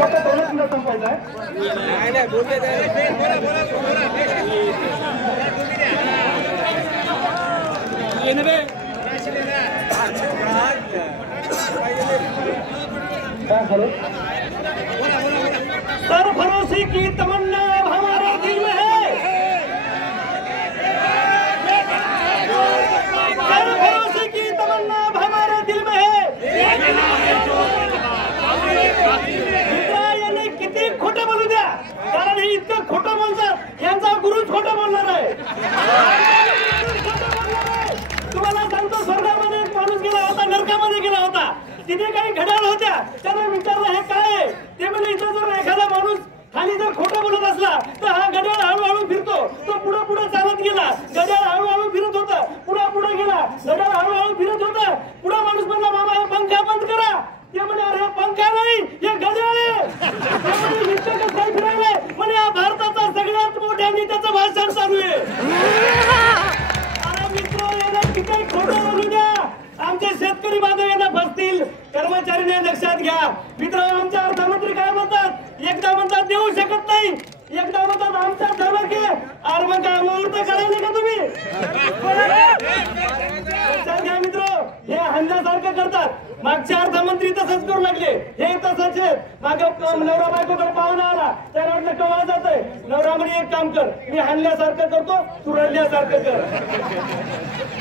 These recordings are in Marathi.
फक्त 2 मिनिटं संपायचं आहे. सर भरोसे की तमन्ना अब हमारे दिल में है, सर भरोसे की तमन्ना अब हमारे दिल में है. याने किती खोटं बोलू द्या, कारण हे इतकं खोटं बोलतात, यांचा गुरुच खोटं बोलणार आहे. तुम्हाला सांगतो, स्वर्गामध्ये एक माणूस गेला होता, नरकामध्ये गेला होता. तिथे काही घड्याळ होत्या, त्याला विचारलं हे काय आहे. ते म्हणजे इथं जर एखादा माणूस खाली जर खोटं बोलत असला तर हा घड्याळ हळूहळू फिरतो. तो पुढे पुढे चालत गेला, घड्याळ हळूहळू फिरत होता. पुढे पुढे गेला, घड्याळ हळूहळू फिरत होता. पुढे माणूस म्हणला बाबा हे पंखा बंद करा. ते म्हणे अरे पंखा नाही, हे घड्याळ आहे. निश्चितच काय फिरायलाय म्हणे हा भारताचा सगळ्यात मोठ्या नेत्याचं भाषण चालू आहे. अरे मित्र, याला किती खोटं बोलू द्या, आमचे शेतकरी बांधव यांना फसतील. कर्मचारीने लक्षात घ्या. मित्र, आमचे अर्थमंत्री काय म्हणतात, एकदा म्हणतात देऊ शकत नाही, एकदा म्हणतात आमचा धर्म घे. अरे मग काय मुहूर्त काढायला का तुम्ही? लक्षात घ्या मित्र, हे हल्ल्यासारखं करतात. मागचे अर्थमंत्री तसंच करू लागले, हे तसंच आहे. मागं नवरा बायकोकडे पाहुणा आला, त्याला वाटलं कवा जात आहे. नवरा म्हणे एक काम कर, मी हल्ल्यासारखं करतो, तू रडल्यासारखं कर.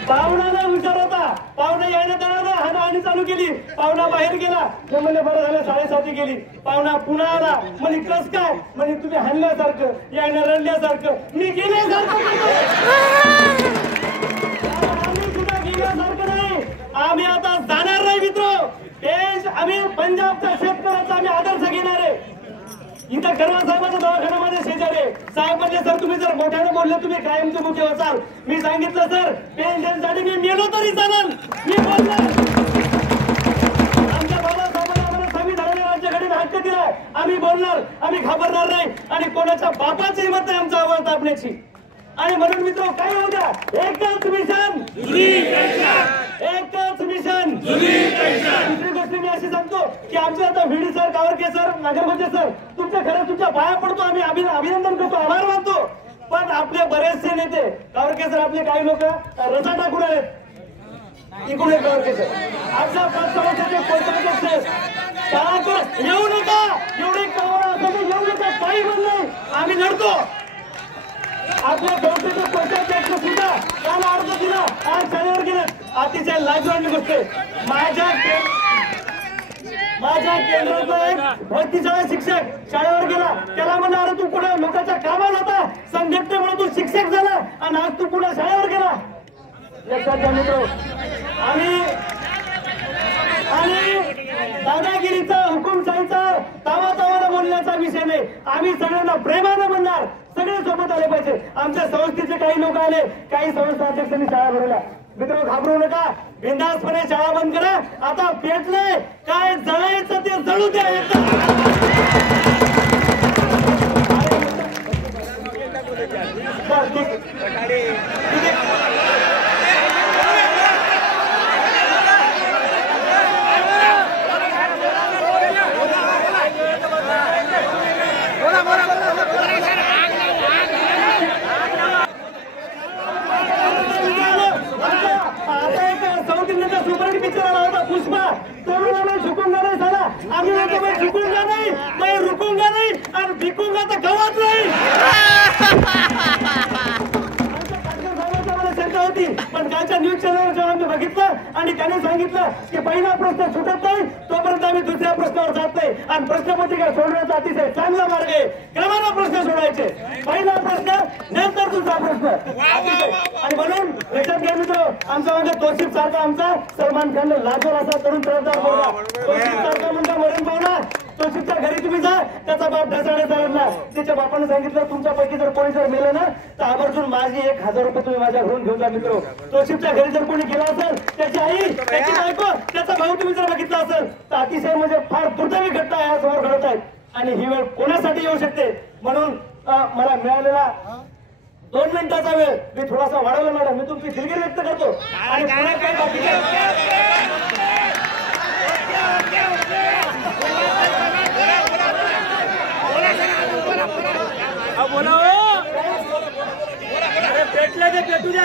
पाहुणाला विचार होता, पाहुणा यायला त्याला हाणाहाणी चालू केली. पाहुणा बाहेर गेला, ते म्हणजे बरं झालं 7:30 गेली. पाहुणा पुन्हा आला, म्हणजे कस काय, म्हणजे तुम्ही हाणल्यासारखं, यायला रडल्यासारखं, मी गेल्यासारखं. आम्ही सुद्धा गेल्यासारखं नाही, आम्ही आता जाणार नाही मित्र. आम्ही पंजाबच्या शेतकऱ्याचा आम्ही आदर्श घेणार आहे. इथं खरवा साहेबांच्या दवाखान्यामध्ये शेजारी साहेब म्हणले सर तुम्ही जर मोठ्यानं बोलले तुम्ही कायमचे मुख्य असाल. मी सांगितलं सर पेन्शनसाठी मी मेलो तरी चालेल, मी बोलणार. आमच्या बाबासाहेबांनी आम्हाला संविधानाने राज्याकडे हक्क दिलाय, आम्ही बोलणार, आम्ही घाबरणार नाही. आणि कोणाच्या बापाची हिंमत नाही आमचा आवाज दाबण्याची. आणि म्हणून मित्र काय होऊ द्या, एकच मिशन, एकच मिशन. दुसरी गोष्ट मी अशी सांगतो की आमचे आता व्हीडी सर, कावरके सर, नागरगोजे सर, तुमच्या खरं तुमच्या पाया पडतो, आम्ही अभिनंदन करतो, आभार मानतो. पण आपले बरेचसे नेते, कावरके सर आपले काही लोक रसा टाकून आहेत. इकडून एक कावरके सर, आमच्या 5 वर्षाचे कोणत्याचे शाळा येऊ नका, एवढे कावळा असं येऊ नका, काही बोल नाही, आम्ही लढतो. आपल्या गवतीच्या कोणत्या सुद्धा काल अर्ज दिला, आज शाळेवर गेले. अतिशय लाजवाणी गोष्ट आहे. माझ्या केंद्रातला एक भरतीशाळा शिक्षक शाळेवर गेला, त्याला म्हणा अरे तू पुढे लोकांच्या कामाला होता, संघटनेमुळे तू शिक्षक झाला आणि आज तू पुढे शाळेवर गेला. लक्षात घ्या मित्र, आणि दादागिरीचा, हुकुमशाहीचा, तावातावाला बोलण्याचा विषय नाही. आम्ही सगळ्यांना प्रेमाने म्हणणार, सगळे सोबत आले पाहिजे. आमच्या संस्थेचे काही लोक आले, काही संस्था अध्यक्षांनी शाळा भरवल्या. मित्र घाबरू नका, बिनधास्तपणे शाळा बंद करा. आता पेटले काय जळायचं ते जळू द्या. पिक्चर आला होता पुष्पा, तरुणा मैं झुकूंगा नहीं साला, आम्ही म्हणतो मैं झुकूंगा नहीं, मैं रुकूंगा नहीं आणि भिकूंगा तर गवत नाही. चर्चा होती, पण कालच्या न्यूज चॅनलवर जेव्हा आम्ही बघितलं आणि त्याने सांगितलं की पहिला प्रश्न सुटत नाही तोपर्यंत आम्ही दुसऱ्या प्रश्नावर जात नाही. आणि प्रश्नपत्रिका सोडण्याचा अतिशय चांगला मार्ग आहे, क्रमानं प्रश्न सोडायचे. पहिला प्रश्न नंतर दुसरा प्रश्न. आणि म्हणून लक्षात घ्या मित्र, आमचा म्हणजे तोशिफ सारखा आमचा सलमान खान लाजवर असा तरुण तरफदार बोलला. तोशिफ सारखा म्हणता मरण पावला, तोशिफच्या घरी तुम्ही जा, त्याचा बाप ढसाडे चालणार. त्याच्या बापाने सांगितलं तुमच्यापैकी जर कोणी जर मेलं ना तर आवर्जून माझी 1000 रुपये तुम्ही माझ्या घरून घेऊन जा. मित्र तोशिफच्या घरी जर कोणी गेला असेल, त्याची आई, त्याची बायको, त्याचा भाऊ तुम्ही जर बघितला असेल तर अतिशय म्हणजे फार दुर्दैवी घटना यासमोर घडत आहेत. आणि ही वेळ कोणासाठी येऊ शकते. म्हणून मला मिळालेला 2 मिनिटाचा वेळ मी थोडासा वाढवला मॅडम, मी तुमची दिलगिरी व्यक्त करतो. आणि पुन्हा काही बाकी ठीक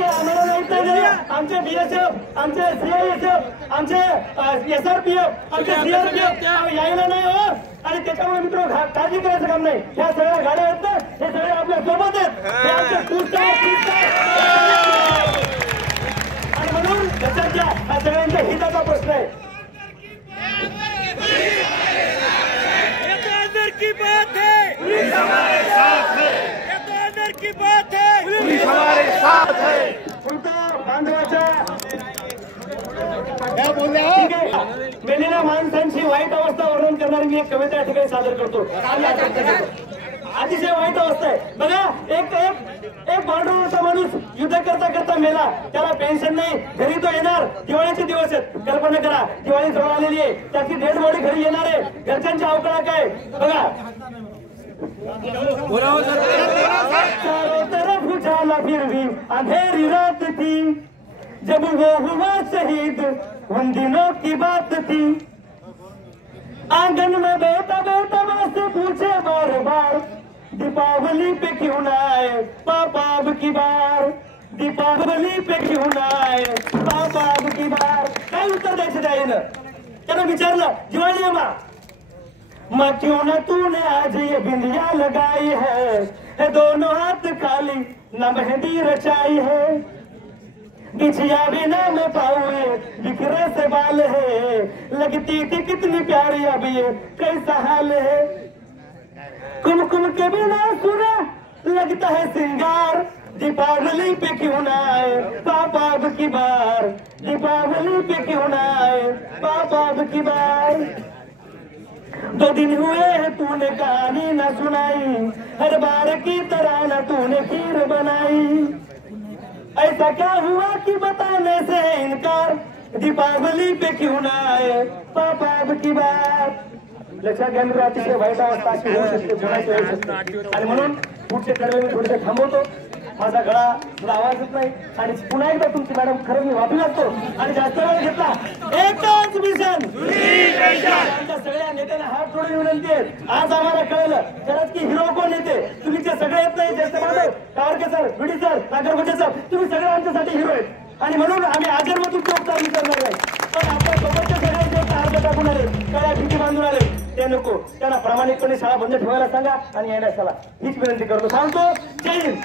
आहे, आम्हाला माहित नाही आमचे बीएसएफ, आमचे सीआयएसएफ, आमचे एसआरपीएफ, आमचे सीआरपीएफ यायला नाही हो. आणि त्याच्यामुळे मित्र काळजी करायचं काम नाही. ह्या सगळ्या गाड्या आहेत ना, हे सगळे आपल्या सोबत आहेत. हे आमचे आणि म्हणून त्याच्या हा सगळ्यांच्या हिताचा प्रश्न आहे. की बात है, पुलिस हमारे साथ है, ये तो अंदर की बात है, पुलिस हमारे साथ है. बांधवाच्या ठीक आहे, मेलेल्या माणसांची वाईट अवस्था वर्णन करणारी मी एक कविता या ठिकाणी सादर करतो. अतिशय वाईट अवस्था आहे बघा. एक बॉर्डरवरचा माणूस युद्ध करता करता मेला, त्याला पेन्शन नाही, घरी तो येणार. दिवाळीचे दिवस आहेत, कल्पना करा, दिवाळी जवळ आलेली आहे, त्याची डेड बॉडी घरी येणार आहे. घरच्यांची अवकळा काय बघा. चारों तरफ उजाला फिर भी अंधेरी रात थी, जब वो हुआ शहीद उन दिनों की बात थी. आंगन में बैठा बैठा माँ से पूछे बार बार, दीपावली पे क्यों ना आए पापा अब की बार, दीपावली पे क्यों ना आए पापा अब की बार. काय उत्तर द्यायचं त्यानं? त्यानं विचारलं, दिवाळी आहे माँ, क्यों ना तूने आज ये बिंदिया लगाई है, दोनों हाथ खाली न मेहंदी रचाई है, बिछिया बिना में पाऊए बिखरे से बाल है, लगती थी कितनी प्यारी अब ये कैसा हाल है, कुमकुम के बिना सुना लगता है सिंगार, दीपावली पे क्यों ना आए पापा अब की बार, दीपावली पे क्यों ना आए पापा अब की बार. 2 दिन हुए हैं तूने कहानी न सुनाई, हर बार की तरह न तूने खीर बनाई, ऐसा क्या हुआ कि बताने से है इनकार, दीपावली पे क्यों ना आए पापा अब की बार. लक्षात घ्या मित्र, अतिशय वाईट अवस्था अशी होऊ शकते, गुन्ह्याची होऊ शकते. आणि म्हणून पुढचे कडवे मी थोडेसे थांबवतो. माझा गळा थोडा आवाज येत नाही. आणि पुन्हा एकदा तुमची मॅडम खरं मी वापी लागतो आणि जास्त वेळ घेतला. एकच मिशन, आमच्या सगळ्या नेत्यांना हात जोडून विनंती आहे. आज आम्हाला कळलं खरंच की हिरो कोण येते. तुम्ही ते सगळे येत नाही, ज्येष्ठ बांधव टावरके सर, विडी सर, नागरगोटे सर, तुम्ही सगळे आमच्यासाठी हिरो आहेत. आणि म्हणून आम्ही आजन्म तुमचे उपचार विचारणार नाही. पण आपल्या सोबतचे सगळे जे अर्ज टाकून आले, काळ्या भीती बांधून आले, ते नको. त्यांना प्रामाणिकपणे शाळा बंद ठेवायला सांगा आणि यायला चला, हीच विनंती करतो. सांगतो. जय हिंद.